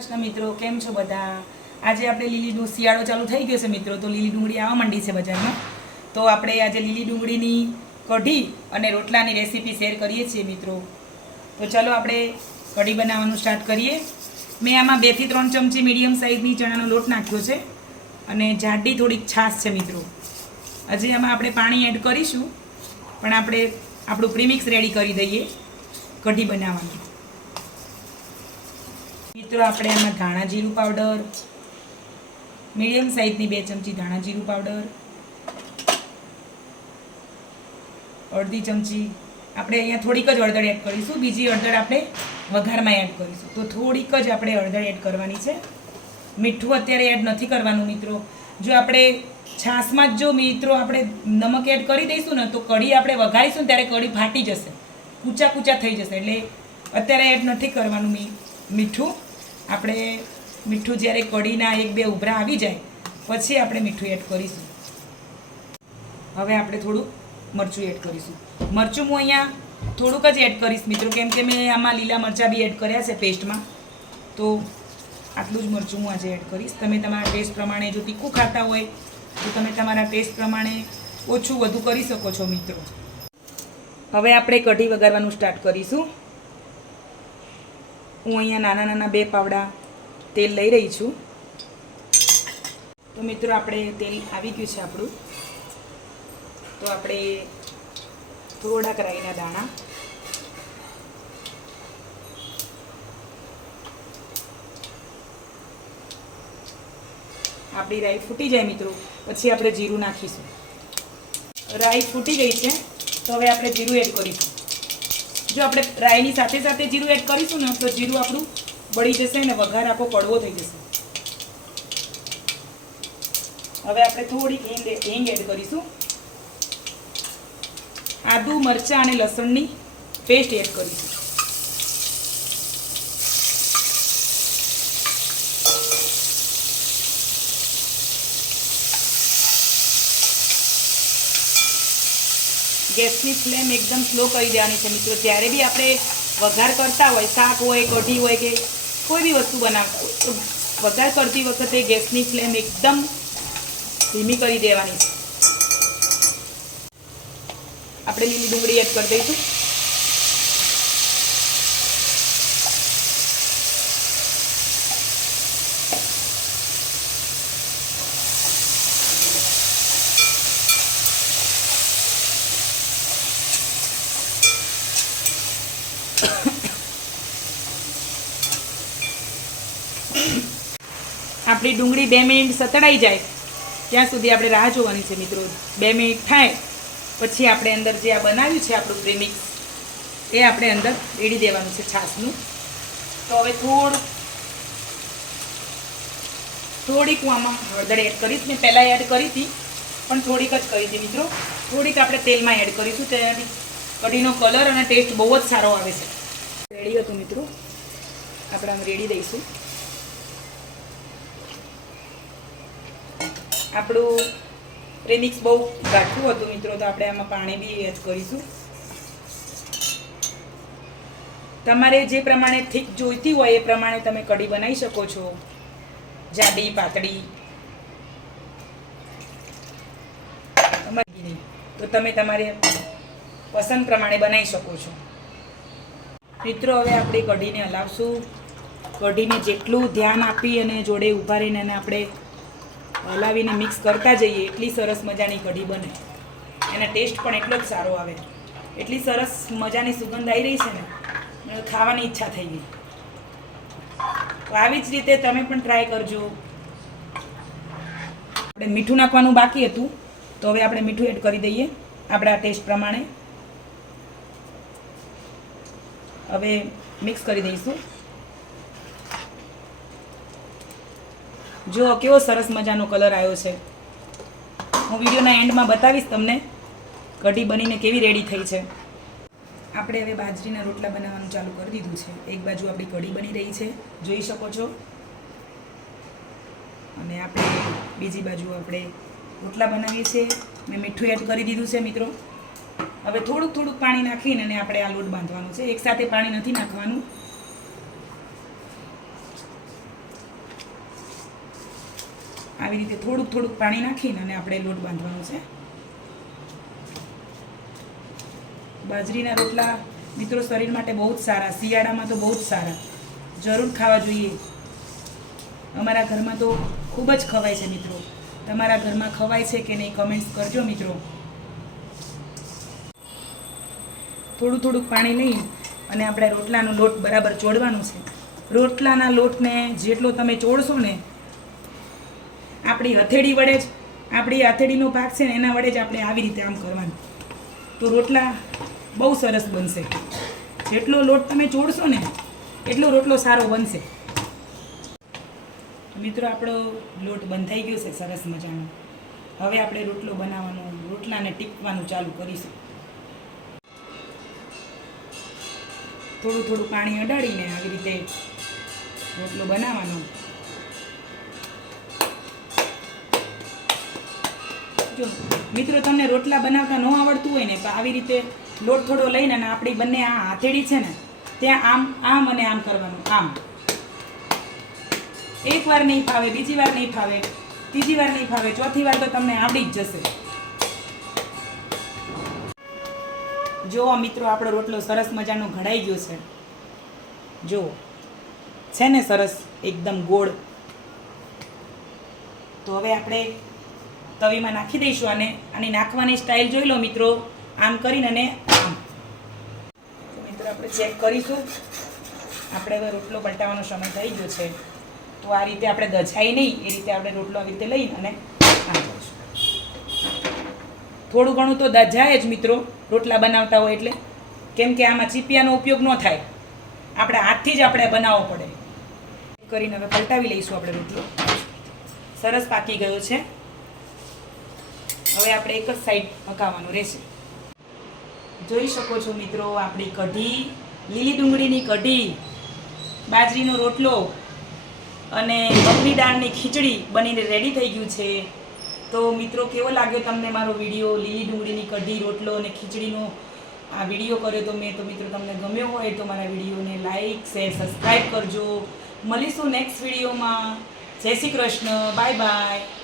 કૃષ્ણ મિત્રો, કેમ છો બધા? આજે આપણે લીલી શિયાળો ચાલુ થઈ ગયો છે, મિત્રો, તો લીલી ડુંગળી આવવા માંડી છે બજારમાં. તો આપણે આજે લીલી ડુંગળીની કઢી અને રોટલાની રેસીપી શેર કરીએ છીએ, મિત્રો. તો ચલો આપણે કઢી બનાવવાનું સ્ટાર્ટ કરીએ. મેં આમાં બેથી ત્રણ ચમચી મીડિયમ સાઇઝની ચણાનો લોટ નાખ્યો છે અને જાડી થોડીક છાશ છે, મિત્રો. હજી આમાં આપણે પાણી એડ કરીશું, પણ આપણે આપણું પ્રીમિક્સ રેડી કરી દઈએ કઢી બનાવવાનું. મિત્રો, આપણે આમાં ધાણા જીરું પાવડર મીડિયમ સાઇઝની બે ચમચી ધાણા જીરું પાવડર અડધી ચમચી, આપણે અહીંયા થોડીક જ હળદર એડ કરીશું, બીજી હળદર આપણે વઘારમાં એડ કરીશું. તો થોડીક જ આપણે હળદર એડ કરવાની છે. મીઠું અત્યારે એડ નથી કરવાનું મિત્રો. જો આપણે છાશમાં જ જો મિત્રો આપણે નમક એડ કરી દઈશું ને, તો કઢી આપણે વઘારીશું ત્યારે કઢી ફાટી જશે. કૂચા કૂચા થઈ જશે. એટલે અત્યારે એડ નથી કરવાનું મીઠું. આપણે મીઠું જ્યારે કઢીના એક બે ઉભરા આવી જાય, પછી આપણે મીઠું એડ કરીશું. હવે આપણે થોડું મરચું એડ કરીશું. મરચું હું અહીંયા થોડુંક જ એડ કરીશ મિત્રો, કેમ કે મેં આમાં લીલા મરચાં બી એડ કર્યા છે પેસ્ટમાં. તો આટલું જ મરચું હું આજે એડ કરીશ. તમે તમારા ટેસ્ટ પ્રમાણે જો તીખું ખાતા હોય, તો તમે તમારા ટેસ્ટ પ્રમાણે ઓછું વધુ કરી શકો છો મિત્રો. હવે આપણે કઢી વગાડવાનું સ્ટાર્ટ કરીશું. હું અહીંયા નાના નાના બે પાવડા તેલ લઈ રહી છું. તો મિત્રો આપણે તેલ આવી ગયું છે આપણું. તો આપણે થોડાક રાઈના દાણા. આપણી રાઈ ફૂટી જાય મિત્રો, પછી આપણે જીરું નાખીશું. રાઈ ફૂટી ગઈ છે, તો હવે આપણે જીરું એડ કરીશું. જો આપણે રાઈની સાથે સાથે જીરું એડ કરીશું ને, તો જીરું આપણું બળી જશે ને વઘાર આખો કડવો થઈ જશે. હવે આપણે થોડીક હિંગ હિંગ એડ કરીશું. આદુ, મરચાં અને લસણની પેસ્ટ એડ કરીશું. ગેસની ફ્લેમ એકદમ સ્લો કરી દેવાની છે મિત્રો. જ્યારે બી આપણે વઘાર કરતા હોય, શાક હોય, કઢી હોય કે કોઈ બી વસ્તુ બનાવતા વઘાર કરતી વખતે ગેસની ફ્લેમ એકદમ ધીમી કરી દેવાની છે. આપણે લીલી ડુંગળી એડ કરી દઈશું. આપણી ડુંગળી બે મિનિટ સતડાઈ જાય ત્યાં સુધી આપણે રાહ જોવાની છે મિત્રો. બે મિનિટ થાય પછી આપણે અંદર જે આ બનાવ્યું છે આપણું પ્રેમિક્સ એ આપણે અંદર રેડી દેવાનું છે છાશનું. તો હવે થોડું, થોડીક હું આમાં હળદર એડ કરીશ. મેં પહેલાં એડ કરી હતી, પણ થોડીક જ કરી હતી મિત્રો. થોડીક આપણે તેલમાં એડ કરીશું. તેનાથી કઢીનો કલર અને ટેસ્ટ બહુ જ સારો આવે છે. રેડી હતું મિત્રો? આપણે આમ રેડી દઈશું. આપણું પ્રેમિક્સ બહુ ગાઠું હતું મિત્રો, તો આપણે આમાં પાણી બી એડ કરીશું. તમારે જે પ્રમાણે થીક જોઈતી હોય એ પ્રમાણે તમે કઢી બનાવી શકો છો. જાડી, પાતળી. તો તમે તમારે પસંદ પ્રમાણે બનાવી શકો છો. મિત્રો, હવે આપણે કઢીને હલાવશું. કઢીને જેટલું ધ્યાન આપી અને જોડે ઊભા રહીને એને આપણે હલાવીને મિક્સ કરતા જઈએ, એટલી સરસ મજાની કઢી બને. એનો ટેસ્ટ પણ એટલો જ સારો આવે. એટલી સરસ મજાની સુગંધ આવી રહી છે ને ખાવાની ઈચ્છા થઈ ગઈ. તો આવી જ રીતે તમે પણ ટ્રાય કરજો. આપણે મીઠું નાખવાનું બાકી હતું. તો હવે આપણે મીઠું એડ કરી દઈએ આપણા ટેસ્ટ પ્રમાણે. હવે મિક્સ કરી દઈશું. જો, કેવો સરસ મજાનો કલર આવ્યો છે. હું વિડીયોના એન્ડમાં બતાવીશ તમને કઢી બનીને કેવી રેડી થઈ છે. આપણે હવે બાજરીના રોટલા બનાવવાનું ચાલુ કરી દીધું છે. એક બાજુ આપણી કઢી બની રહી છે. જોઈ શકો છો. અને આપણે બીજી બાજુ આપણે રોટલા બનાવીએ છીએ. મેં મીઠું એડ કરી દીધું છે, મિત્રો. હવે થોડુંક થોડુંક પાણી નાખીને અને આપણે આ લોટ બાંધવાનો છે. એકસાથે પાણી નથી નાખવાનું. આવી રીતે થોડુંક થોડુંક પાણી નાખીને અને આપણે લોટ બાંધવાનો છે. બાજરીના રોટલા મિત્રો શરીર માટે બહુ જ સારા, શિયાળામાં તો બહુ જ સારા. જરૂર ખાવા જોઈએ. અમારા ઘરમાં તો ખૂબ જ ખવાય છે મિત્રો. તમારા ઘરમાં ખવાય છે કે નહીં કમેન્ટ્સ કરજો મિત્રો. થોડું થોડુંક પાણી લઈ અને આપણે રોટલાનો લોટ બરાબર ચોડવાનો છે. રોટલાના લોટને જેટલો તમે ચોડશો ને, આપણી હથેળી વડે જ, આપણી હથેળીનો ભાગ છે ને એના વડે જ આપણે આવી રીતે આમ કરવાનું. તો રોટલા બહુ સરસ બનશે. જેટલો લોટ તમે ચોડશો ને, એટલો રોટલો સારો બનશે. મિત્રો, આપણો લોટ બંધાઈ ગયો છે સરસ મજાનો. હવે આપણે રોટલો બનાવવાનો, રોટલાને ટીપવાનું ચાલુ કરીશું. થોડું થોડું પાણી અડાડીને આવી રીતે રોટલો બનાવવાનો. જો, મિત્રો, તમને રોટલા બનાવતા ન આવડતું હોય ને, તો આવી રીતે લોટ થોડો લઈને અને આપણી બંને આ હાથેડી છે ને, ત્યાં આમ આમ અને આમ કરવાનું, આમ. એક વાર નહીં ફાવે, બીજી વાર નહીં ફાવે, ત્રીજી વાર નહીં ફાવે, ચોથી વાર તો તમને આવડી જ જશે. જો મિત્રો, આપણો રોટલો સરસ મજાનો ઘડાઈ ગયો છે. જો છે ને સરસ, એકદમ ગોળ. તો હવે આપણે તવીમાં નાખી દઈશું અને આની નાખવાની સ્ટાઇલ જોઈ લો મિત્રો. આમ કરીને અને આમ. મિત્રો, આપણે ચેક કરીશું. આપણે હવે રોટલો પલટાવવાનો સમય થઈ ગયો છે. તો આ રીતે આપણે દજાય નહીં, એ રીતે આપણે રોટલો આવી રીતે લઈને અને આમ. થોડું ઘણું તો દજાય જ મિત્રો, રોટલા બનાવતા હોય એટલે. કેમ કે આમાં ચીપિયાનો ઉપયોગ ન થાય. આપણે હાથથી જ આપણે બનાવવો પડે. કરીને હવે પલટાવી લઈશું આપણે રોટલો. સરસ પાકી ગયો છે. હવે આપણે એક જ સાઈડ પકાવવાનું રહેશે. જોઈ શકો છો મિત્રો, આપણી કઢી, લીલી ડુંગળીની કઢી, બાજરીનો રોટલો અને મગની દાળની ખીચડી બનીને રેડી થઈ ગયું છે. તો મિત્રો, કેવો લાગ્યો તમને મારો વીડિયો? લીલી ડુંગળીની કઢી, રોટલો અને ખીચડીનો આ વીડિયો કર્યો તો મેં તો મિત્રો તમને ગમ્યો હોય તો મારા વિડીયોને લાઈક, શેર, સબસ્ક્રાઈબ કરજો. મળીશું નેક્સ્ટ વિડીયોમાં. જય શ્રી કૃષ્ણ. Bye bye.